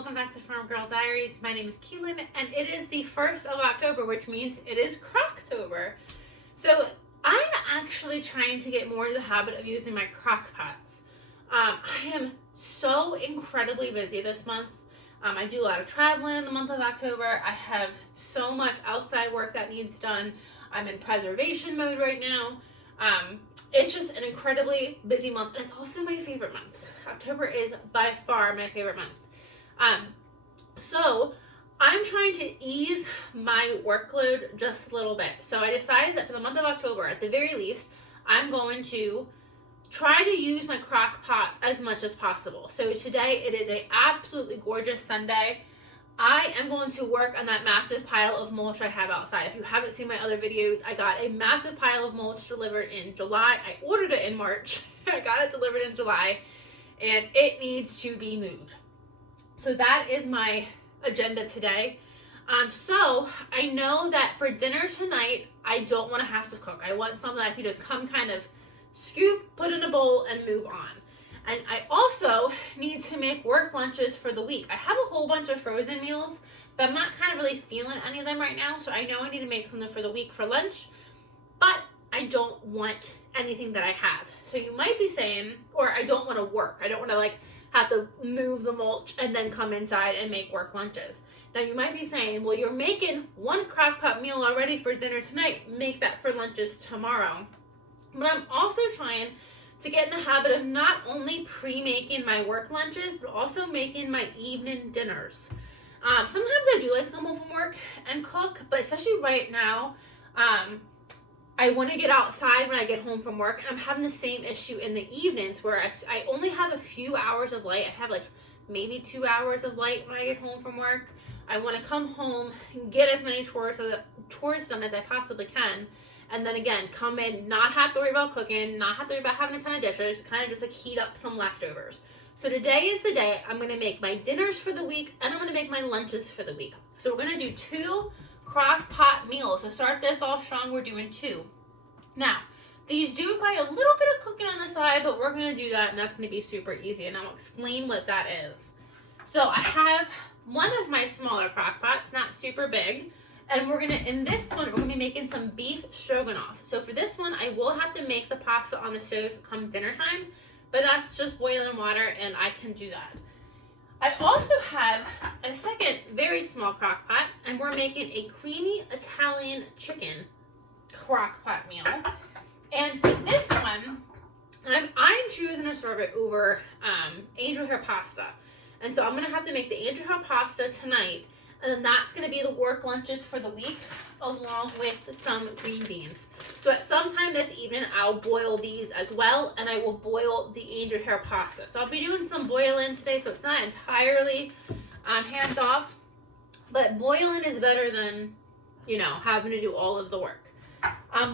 welcome back to Farm Girl Diaries. My name is Keelan, and it is the 1st of October, which means it is Crocktober. So I'm actually trying to get more into the habit of using my crock pots. I am so incredibly busy this month. I do a lot of traveling in the month of October. I have so much outside work that needs done. I'm in preservation mode right now. It's just an incredibly busy month, and it's also my favorite month. October is by far my favorite month. So I'm trying to ease my workload just a little bit. So I decided that for the month of October, at the very least, I'm going to try to use my crock pots as much as possible. So today it is an absolutely gorgeous Sunday. I am going to work on that massive pile of mulch I have outside. If you haven't seen my other videos, I got a massive pile of mulch delivered in July. I ordered it in March. I got it delivered in July, and it needs to be moved. So that is my agenda today. So I know that for dinner tonight, I don't want to have to cook. I want something I can just come kind of scoop, put in a bowl, and move on. And I also need to make work lunches for the week. I have a whole bunch of frozen meals, but I'm not kind of really feeling any of them right now. So I know I need to make something for the week for lunch, but I don't want anything that I have. So you might be saying, or I don't want to work. I don't want to have to move the mulch and then come inside and make work lunches. Now you might be saying, well, you're making one crock pot meal already for dinner tonight. Make that for lunches tomorrow. But I'm also trying to get in the habit of not only pre-making my work lunches, but also making my evening dinners. Sometimes I do like to come home from work and cook, but especially right now, I want to get outside when I get home from work, and I'm having the same issue in the evenings where I only have a few hours of light. I have maybe 2 hours of light when I get home from work. I want to come home and get as many chores done as I possibly can. And then again, come in, not have to worry about cooking, not have to worry about having a ton of dishes, kind of just heat up some leftovers. So today is the day I'm going to make my dinners for the week, and I'm going to make my lunches for the week. So we're going to do 2 crock pot meals. To start this off strong, we're doing 2. Now, these do require a little bit of cooking on the side, but we're going to do that, and that's going to be super easy, and I'll explain what that is. So I have one of my smaller crock pots, not super big. And in this one, we're gonna be making some beef stroganoff. So for this one, I will have to make the pasta on the stove come dinner time, but that's just boiling water, and I can do that. I also have a second very small crock pot, and we're making a creamy Italian chicken crock pot meal. And for this one, I'm choosing to serve it over angel hair pasta. And so I'm gonna have to make the angel hair pasta tonight, and then that's going to be the work lunches for the week, along with some green beans. So at some time this evening, I'll boil these as well, and I will boil the angel hair pasta. So I'll be doing some boiling today, so it's not entirely hands off, but boiling is better than, having to do all of the work.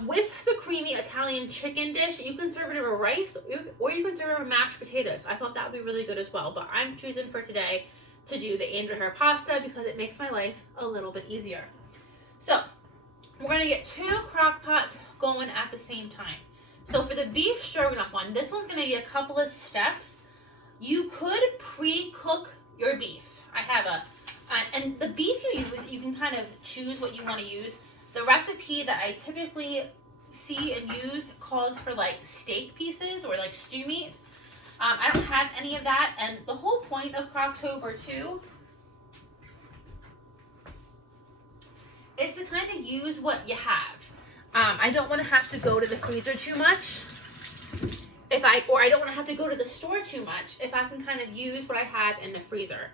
With the creamy Italian chicken dish, you can serve it over rice, or you can serve it over mashed potatoes. I thought that would be really good as well, but I'm choosing for today to do the angel hair pasta because it makes my life a little bit easier. So we're going to get 2 crock pots going at the same time. So for the beef stroganoff one, this one's going to be a couple of steps. You could pre-cook your beef. I have and the beef you use, you can kind of choose what you want to use. The recipe that I typically see and use calls for steak pieces or stew meat. I don't have any of that, and the whole point of Crocktober too is to kind of use what you have. I don't want to have to go to the freezer too much or I don't want to have to go to the store too much if I can kind of use what I have in the freezer.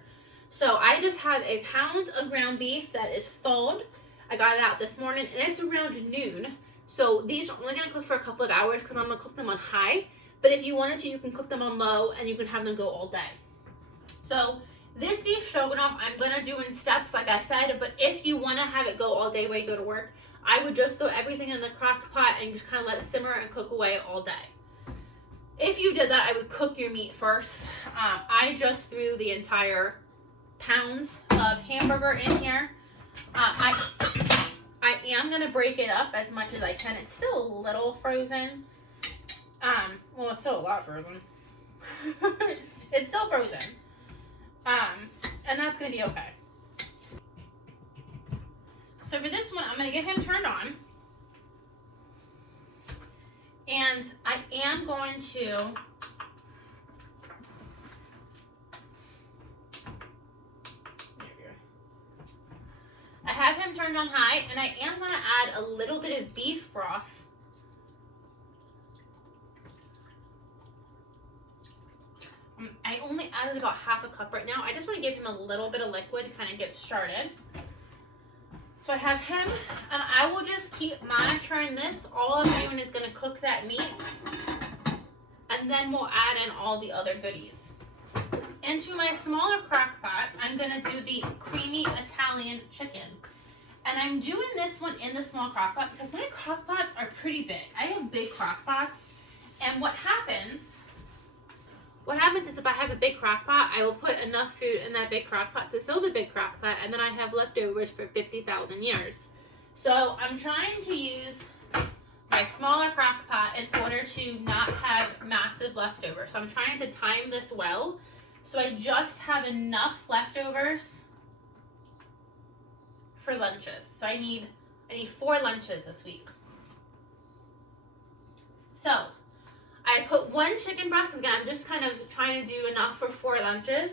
So I just have a pound of ground beef that is thawed. I got it out this morning, and it's around noon. So these are only going to cook for a couple of hours because I'm going to cook them on high. But if you wanted to, you can cook them on low, and you can have them go all day. So this beef stroganoff, I'm going to do in steps, like I said. But if you want to have it go all day while you go to work, I would just throw everything in the crock pot and just kind of let it simmer and cook away all day. If you did that, I would cook your meat first. I just threw the entire pounds of hamburger in here. I am going to break it up as much as I can. It's still a little frozen. Well, it's still a lot frozen. It's still frozen. And and that's gonna be okay. So for this one, I'm gonna get him turned on. And I am going to I have him turned on high, and I am going to add a little bit of beef broth. I only added about half a cup right now. I just want to give him a little bit of liquid to kind of get started. So I have him, and I will just keep monitoring this. All I'm doing is going to cook that meat, and then we'll add in all the other goodies. Into my smaller crock pot, I'm going to do the creamy Italian chicken. And I'm doing this one in the small crock pot because my crock pots are pretty big. I have big crock pots, and what happens is if I have a big crock pot, I will put enough food in that big crock pot to fill the big crock pot, and then I have leftovers for 50,000 years. So I'm trying to use my smaller crock pot in order to not have massive leftovers. So I'm trying to time this well, so I just have enough leftovers for lunches. So I need 4 lunches this week. So I put 1 chicken breast. Again, I'm just kind of trying to do enough for 4 lunches.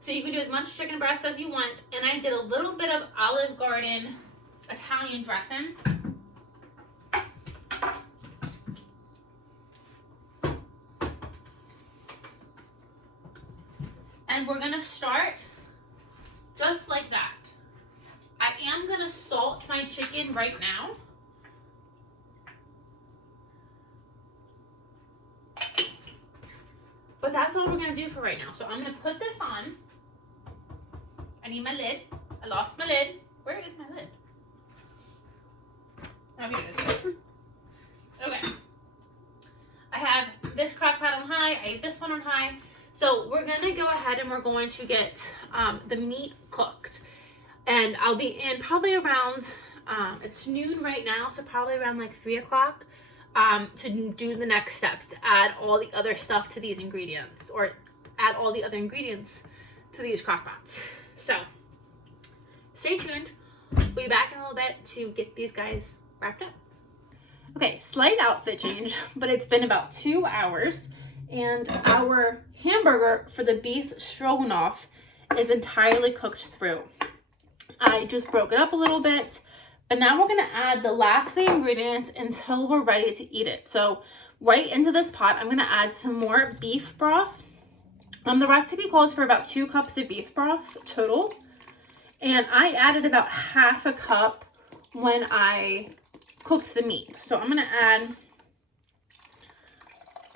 So you can do as much chicken breast as you want. And I did a little bit of Olive Garden Italian dressing. And we're gonna start just like that. I am gonna salt my chicken right now. But that's all we're gonna do for right now. So I'm gonna put this on. I need my lid. I lost my lid. Where is my lid? Oh, here it is. Okay. I have this crock pot on high. I have this one on high. So we're gonna go ahead and we're going to get the meat cooked. And I'll be in probably around, it's noon right now, so probably around like 3 o'clock. To do the next steps, to add all the other stuff to these ingredients, or add all the other ingredients to these crock pots. So stay tuned. We'll be back in a little bit to get these guys wrapped up. Okay, slight outfit change, but it's been about 2 hours, and our hamburger for the beef stroganoff is entirely cooked through. I just broke it up a little bit. But now we're going to add the last of the ingredients until we're ready to eat it. So right into this pot, I'm going to add some more beef broth. The recipe calls for about 2 cups of beef broth total. And I added about half a cup when I cooked the meat. So I'm going to add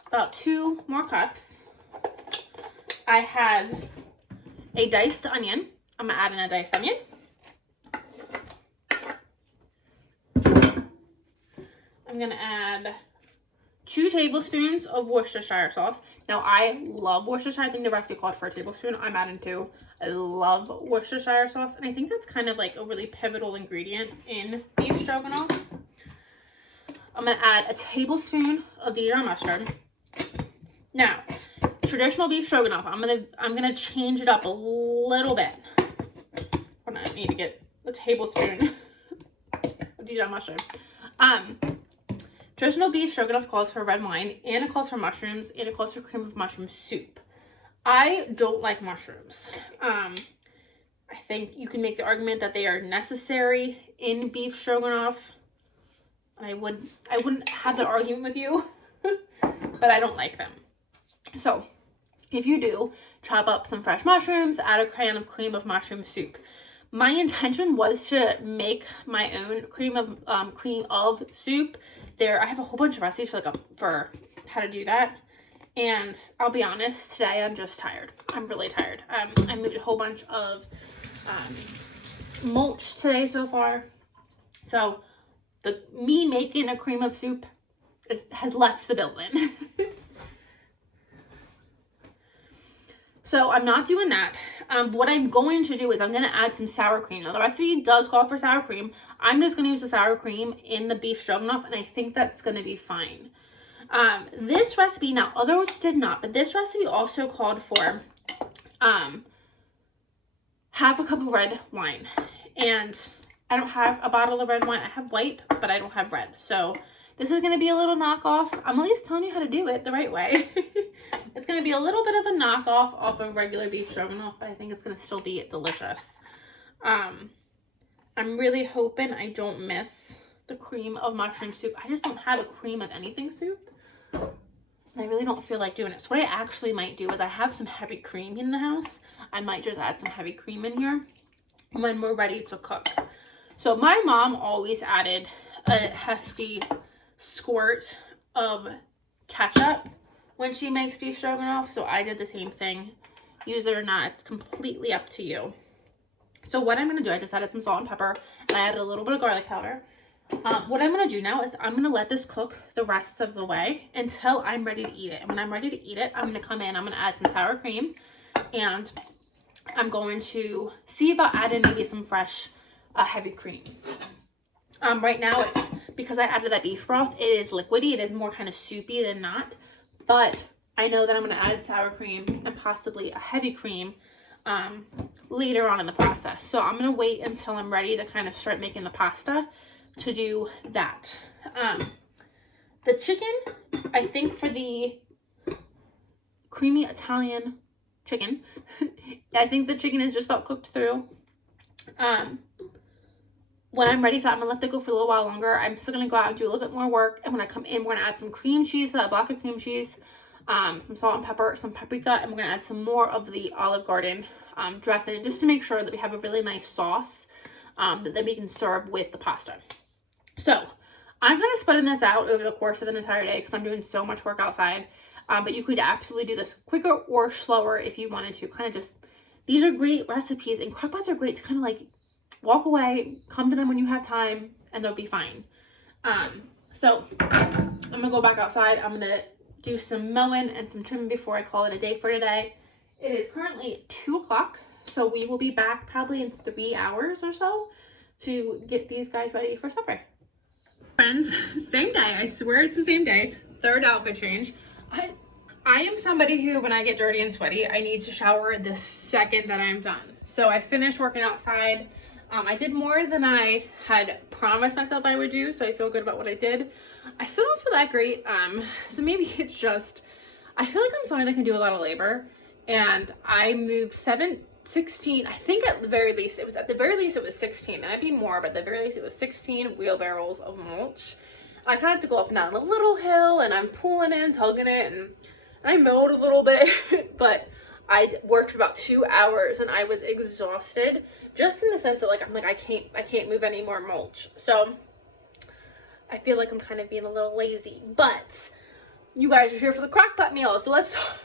about 2 more cups. I have a diced onion. I'm going to add in a diced onion. I'm going to add 2 tablespoons of Worcestershire sauce. Now, I love Worcestershire. I think the recipe called for a tablespoon. I'm adding 2. I love Worcestershire sauce. And I think that's kind of like a really pivotal ingredient in beef stroganoff. I'm going to add a tablespoon of Dijon mustard. Now, traditional beef stroganoff, I'm gonna change it up a little bit. Hold on, I need to get a tablespoon of Dijon mustard. Traditional beef stroganoff calls for red wine, and it calls for mushrooms, and it calls for cream of mushroom soup. I don't like mushrooms. I think you can make the argument that they are necessary in beef stroganoff. I wouldn't have that argument with you, but I don't like them. So if you do, chop up some fresh mushrooms, add a can of cream of mushroom soup. My intention was to make my own cream of soup. I have a whole bunch of recipes for how to do that. And I'll be honest, today I'm just tired. I'm really tired. I moved a whole bunch of mulch today so far. So me making a cream of soup has left the building. So I'm not doing that. What I'm going to do is I'm going to add some sour cream. Now the recipe does call for sour cream. I'm just going to use the sour cream in the beef stroganoff, and I think that's going to be fine. This recipe, now others did not, but this recipe also called for half a cup of red wine. And I don't have a bottle of red wine. I have white, but I don't have red. So this is going to be a little knockoff. I'm at least telling you how to do it the right way. It's going to be a little bit of a knockoff off of regular beef stroganoff, but I think it's going to still be delicious. I'm really hoping I don't miss the cream of mushroom soup. I just don't have a cream of anything soup. I really don't feel like doing it. So what I actually might do is I have some heavy cream in the house. I might just add some heavy cream in here when we're ready to cook. So my mom always added a hefty squirt of ketchup when she makes beef stroganoff. So I did the same thing. Use it or not, it's completely up to you. So what I'm going to do, I just added some salt and pepper, and I added a little bit of garlic powder. What I'm going to do now is I'm going to let this cook the rest of the way until I'm ready to eat it. And when I'm ready to eat it, I'm going to come in, I'm going to add some sour cream, and I'm going to see about adding maybe some fresh heavy cream. Right now, it's because I added that beef broth, it is liquidy. It is more kind of soupy than not. But I know that I'm going to add sour cream and possibly a heavy cream later on in the process. So I'm going to wait until I'm ready to kind of start making the pasta to do that. The chicken, I think for the creamy Italian chicken, I think the chicken is just about cooked through. When I'm ready for that, I'm going to let that go for a little while longer. I'm still going to go out and do a little bit more work. And when I come in, we're going to add some cream cheese, that block of cream cheese, some salt and pepper, some paprika, and we're going to add some more of the Olive Garden dressing just to make sure that we have a really nice sauce that we can serve with the pasta. So I'm kind of spreading this out over the course of an entire day because I'm doing so much work outside. But you could absolutely do this quicker or slower if you wanted to. Kind of just, these are great recipes, and crock pots are great to kind of like walk away, come to them when you have time, and they'll be fine. So I'm gonna go back outside. I'm gonna do some mowing and some trimming before I call it a day for today. It is currently 2 o'clock, so we will be back probably in 3 hours or so to get these guys ready for supper. Friends, same day. I swear it's the same day. Third outfit change. I am somebody who, when I get dirty and sweaty, I need to shower the second that I'm done. So I finished working outside. I did more than I had promised myself I would do, so I feel good about what I did. I still don't feel that great, so maybe it's just, I feel like I'm someone that can do a lot of labor, and I moved 16, I think at the very least, it was 16, it might be more, but at the very least it was 16 wheelbarrows of mulch. And I kind of have to go up and down a little hill, and I'm pulling it and tugging it, and I mowed a little bit, but I worked for about 2 hours, and I was exhausted. Just in the sense that I can't move any more mulch. So I feel like I'm kind of being a little lazy, but you guys are here for the crock pot meal. So let's talk.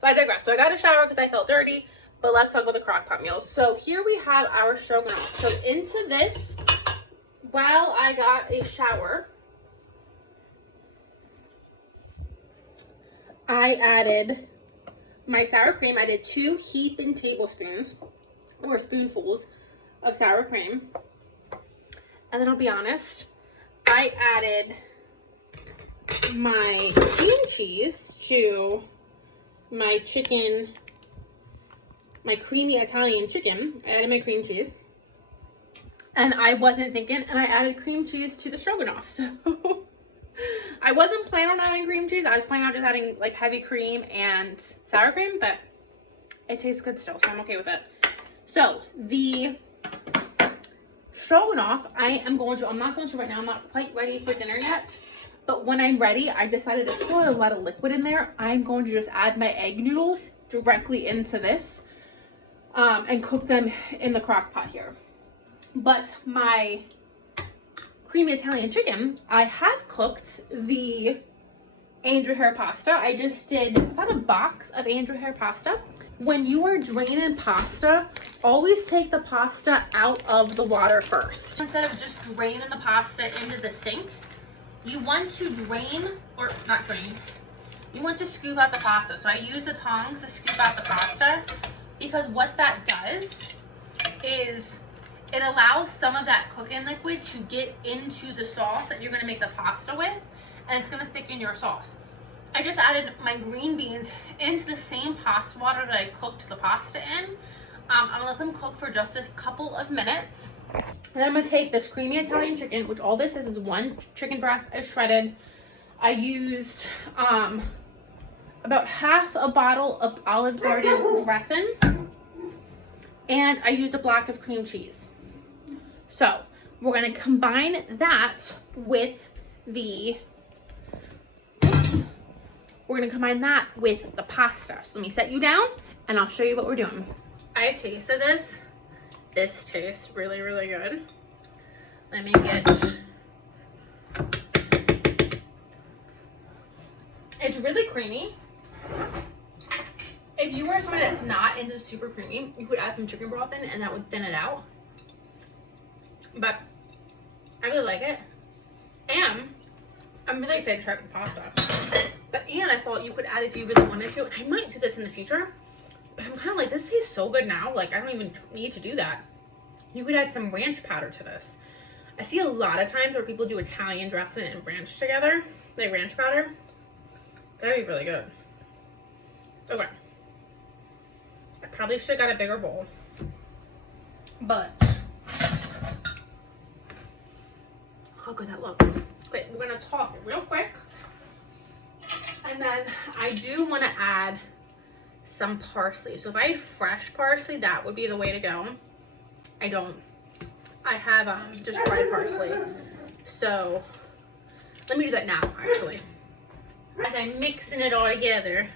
So I digress. So I got a shower because I felt dirty, but let's talk about the crock pot meals. So here we have our stroganoff. So into this, while I got a shower, I added my sour cream. I did 2 heaping tablespoons or spoonfuls of sour cream. And then I'll be honest, I added my cream cheese to my chicken, my creamy Italian chicken. I added my cream cheese. And I wasn't thinking, and I added cream cheese to the stroganoff. So I wasn't planning on adding cream cheese. I was planning on just adding like heavy cream and sour cream, but it tastes good still, so I'm okay with it. So the stroganoff, I'm not going to right now. I'm not quite ready for dinner yet. But when I'm ready, I decided to still have a lot of liquid in there. I'm going to just add my egg noodles directly into this and cook them in the crock pot here. But my creamy Italian chicken, I have cooked the angel hair pasta. I just did about a box of angel hair pasta. When you are draining pasta, always take the pasta out of the water first. Instead of just draining the pasta into the sink, you want to you want to scoop out the pasta. So I use the tongs to scoop out the pasta because what that does is it allows some of that cooking liquid to get into the sauce that you're going to make the pasta with, and it's going to thicken your sauce. I just added my green beans into the same pasta water that I cooked the pasta in. I'm gonna let them cook for just a couple of minutes. And then I'm gonna take this creamy Italian chicken, which all this is one chicken breast I shredded. I used about half a bottle of Olive Garden dressing, and I used a block of cream cheese. So we're gonna combine that with the, we're gonna combine that with the pasta. So let me set you down and I'll show you what we're doing. I tasted this. This tastes really, really good. Let me get, it's really creamy. If you are somebody that's not into super creamy, you could add some chicken broth in and that would thin it out. But I really like it. And I'm really excited to try it with pasta. But and I thought you could add if you really wanted to. And I might do this in the future. But I'm kind of like, this tastes so good now. Like, I don't even need to do that. You could add some ranch powder to this. I see a lot of times where people do Italian dressing and ranch together. Like ranch powder. That'd be really good. Okay. I probably should have got a bigger bowl. But look how good that looks. Okay, we're gonna toss it real quick. And then I do want to add some parsley. So if I had fresh parsley, that would be the way to go. I don't. I have just dried parsley. So let me do that now, actually. As I'm mixing it all together,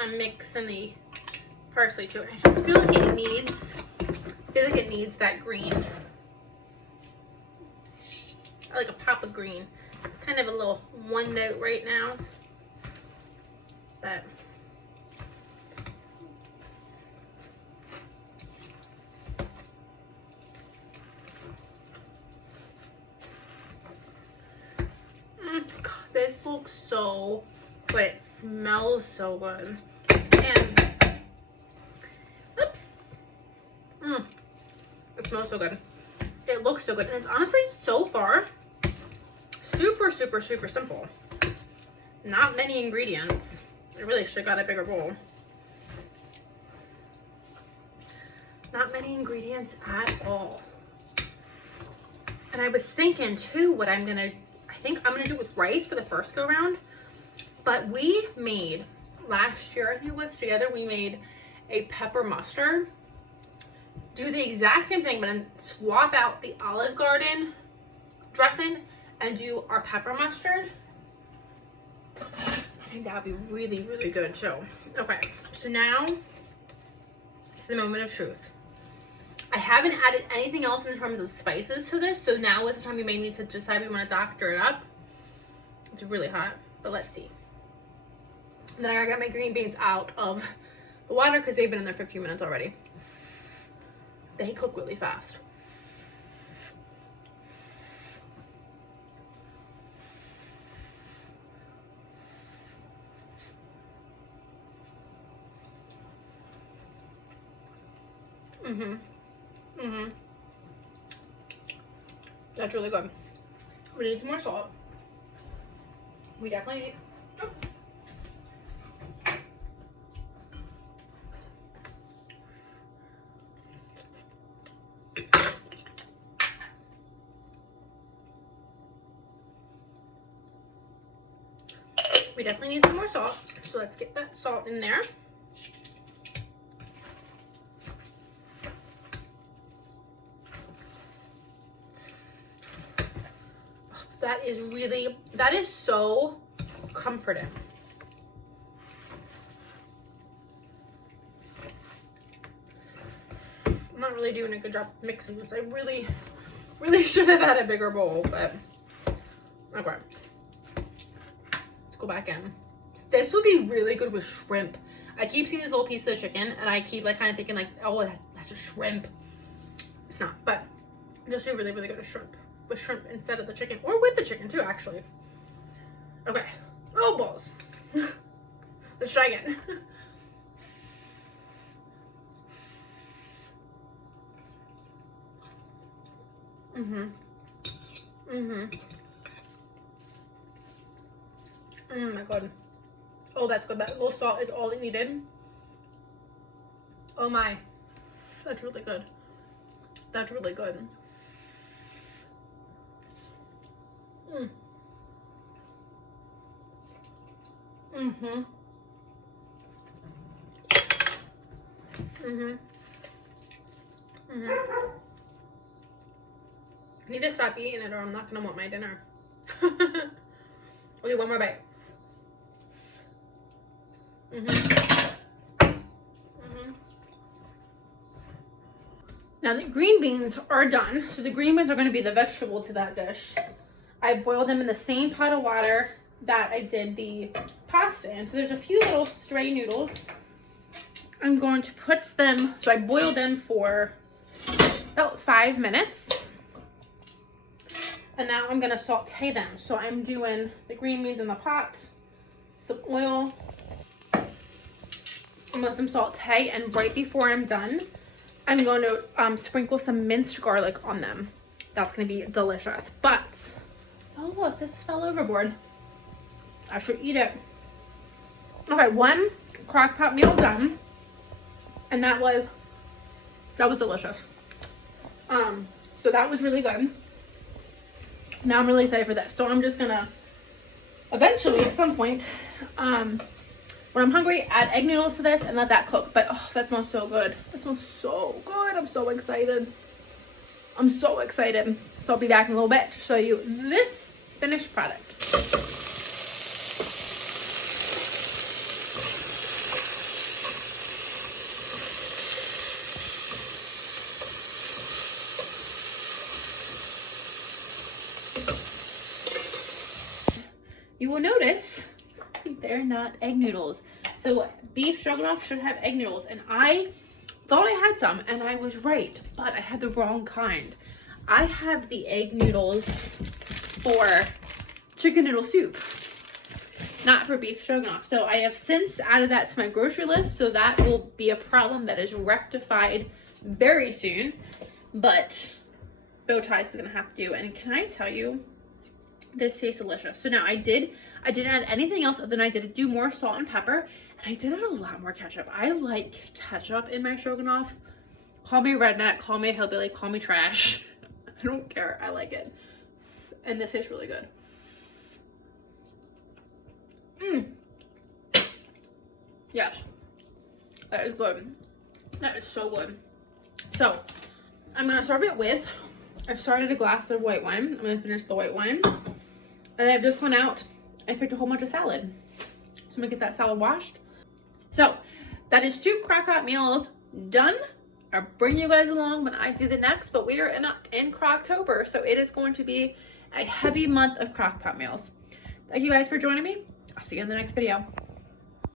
I'm mixing the parsley to it. I just feel like it needs that green. I like a pop of green. It's kind of a little one note right now, but God, this looks so good. It smells so good. And oops, it smells so good. It looks so good, and it's honestly so far super, super, super simple. Not many ingredients. I really should have got a bigger bowl. Not many ingredients at all. And I was thinking too, what I think I'm gonna do with rice for the first go round. But we made last year, I think it was together, we made a pepper mustard. Do the exact same thing, but then swap out the Olive Garden dressing and do our pepper mustard. I think that would be really, really good too. Okay, so now it's the moment of truth. I haven't added anything else in terms of spices to this, so now is the time we may need to decide we want to doctor it up. It's really hot, but let's see. And then I got my green beans out of the water because they've been in there for a few minutes already. They cook really fast. That's really good. We need some more salt. We definitely need, oops. We definitely need some more salt. So let's get that salt in there. That is so comforting. I'm not really doing a good job mixing this. I really should have had a bigger bowl, but okay. Let's go back in. This would be really good with shrimp. I keep seeing this little piece of chicken and I keep like kind of thinking like, oh, that's a shrimp. It's not, but this would be really, really good with shrimp. With shrimp instead of the chicken, or with the chicken too, actually. Okay. Oh, balls. Let's try again. Oh my god. Oh, that's good. That little salt is all it needed. Oh my. That's really good. That's really good. Mm. Mm-hmm. Mm-hmm. Mm-hmm. I need to stop eating it or I'm not gonna want my dinner. Okay, one more bite. Mm-hmm. Mm-hmm. Now the green beans are done. So the green beans are gonna be the vegetable to that dish. I boiled them in the same pot of water that I did the pasta in. So there's a few little stray noodles. I'm going to put them, so I boiled them for about 5 minutes. And now I'm gonna saute them. So I'm doing the green beans in the pot, some oil. I'm gonna let them saute, and right before I'm done, I'm going to sprinkle some minced garlic on them. That's gonna be delicious. But, oh look, this fell overboard. I should eat it. Okay, one crock pot meal done. And that was delicious. So that was really good. Now I'm really excited for this. So I'm just gonna eventually at some point, when I'm hungry, add egg noodles to this and let that cook. But oh, that smells so good. That smells so good. I'm so excited. I'm so excited. So I'll be back in a little bit to show you this finished product. You will notice they're not egg noodles. So beef stroganoff should have egg noodles, and I thought I had some, and I was right, but I had the wrong kind. I have the egg noodles for chicken noodle soup, not for beef stroganoff. So I have since added that to my grocery list, so that will be a problem that is rectified very soon, but bow ties is gonna have to do. And can I tell you, this tastes delicious. So now I didn't add anything else other than I did do more salt and pepper, and I did add a lot more ketchup. I like ketchup in my stroganoff. Call me redneck, call me hillbilly, call me trash. I don't care. I like it. And this tastes really good. Yes. That is good. That is so good. So I'm gonna serve it with, I've started a glass of white wine. I'm gonna finish the white wine. And I've just gone out and picked a whole bunch of salad. So I'm gonna get that salad washed. So that is 2 crock-pot meals done. I'll bring you guys along when I do the next, but we are in Crocktober, so it is going to be a heavy month of crock-pot meals. Thank you guys for joining me. I'll see you in the next video.